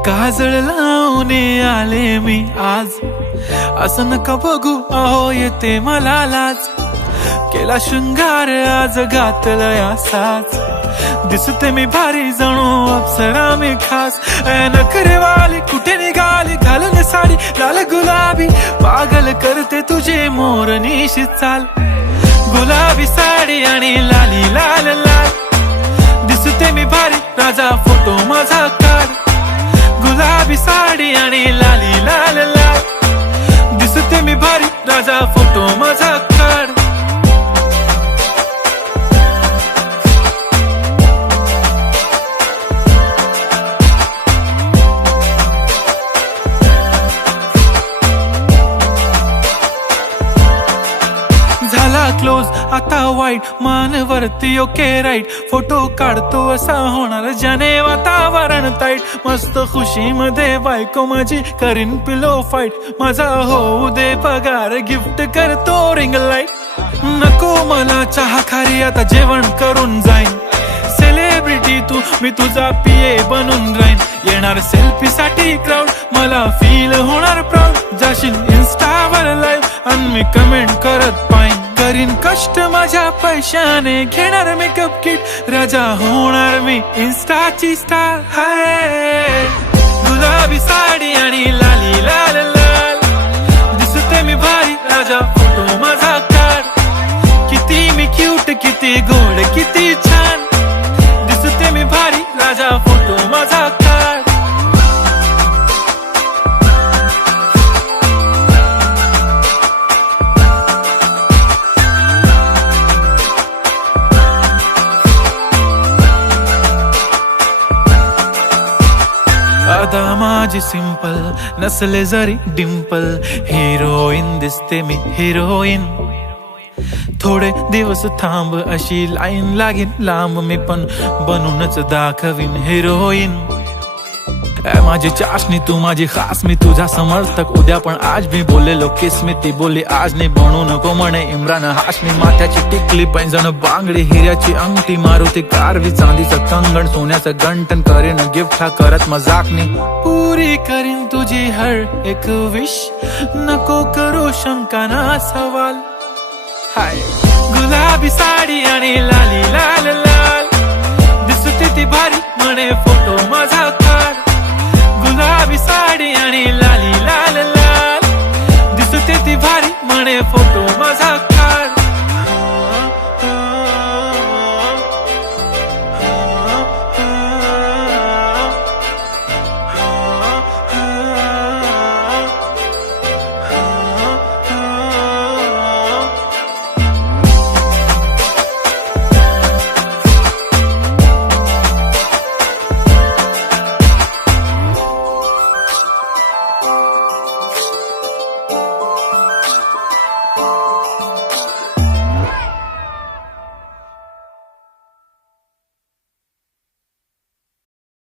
काजळ लावून आले मी आज, असं नका बघू अहो येते मला लाज. केला शृंगार आज घातलं असाच, दिसते मी भारी जणू अप्सरा मी खास. नखरेवाली कुठे निघाली घालून साडी लाल गुलाबी, पागल करते तुझे मोरनीशी चाल. गुलाबी साडी आणि लाली लाल लाल, दिसते मी भारी राजा फोटो माझा काढ. गुलाबी साडी आणि लाली लाल लाल, दिसते मी भारी राजा फोटो माझा काढ. झाला क्लोज आता वाईट, मान वरती ओके राईट. फोटो काढतो असा होणार ज्याने वातावरण ताईट. मस्त खुशी मध्ये बायको माझी करीन पिलो फाईट. माझा होऊ दे पगार गिफ्ट करतो रिंग लाईट. नको मला चहा खारी आता जेवण करून जाईन. सेलिब्रिटी तू मी तुझा पिये बनून राहीन. येणार सेल्फी साठी क्राऊड मला फील होणार प्राऊड. जाशील इन्स्टावर लाईव्ह आणि मी कमेंट करत पाईन. करीन कष्ट माझ्या पैशाने घेणार मेकअप किट. राजा होणार मी इन्स्टाची स्टार. हाय गुलाबी साडी आणि लाली लाल लाल, दिसते मी भारी राजा फोटो माझा काढ. किती मी क्यूट किती गोड किती छान, दिसते मी भारी राजा फोटो माझा काढ. अदा माझी सिंपल नसले जरी डिंपल, हिरोईन दिसते मी हिरोईन. थोडे दिवस थांब अशी लाईन लागेल लांब, मी पण बनूनच दाखवीन हिरोईन. माझी चाशनी तू माझी खास, मी तुझा समर्थक उद्या पण आज मी बोलेलो किस मी. ती बोली आज नाही बनू नको म्हणे इम्रान हाशमी. माथ्याची टिकली पैंजण बांगडी हिऱ्याची अंगठी, मारुती कारवी चांदीचं कंगण सोन्याचं गंटन. करीन गिफ्ट हा करत मजाकनी, पुरी करीन तुझी हर एक विश. नको करू शंका ना सवाल. हाय गुलाबी साडी आणि लाली लाल लाल, दिसते ती भारी म्हणे फोटो माझा काढ. गुलाबी साडी आणि लाली लाल लाल, दिसते ती भारी म्हणे फोटो माझा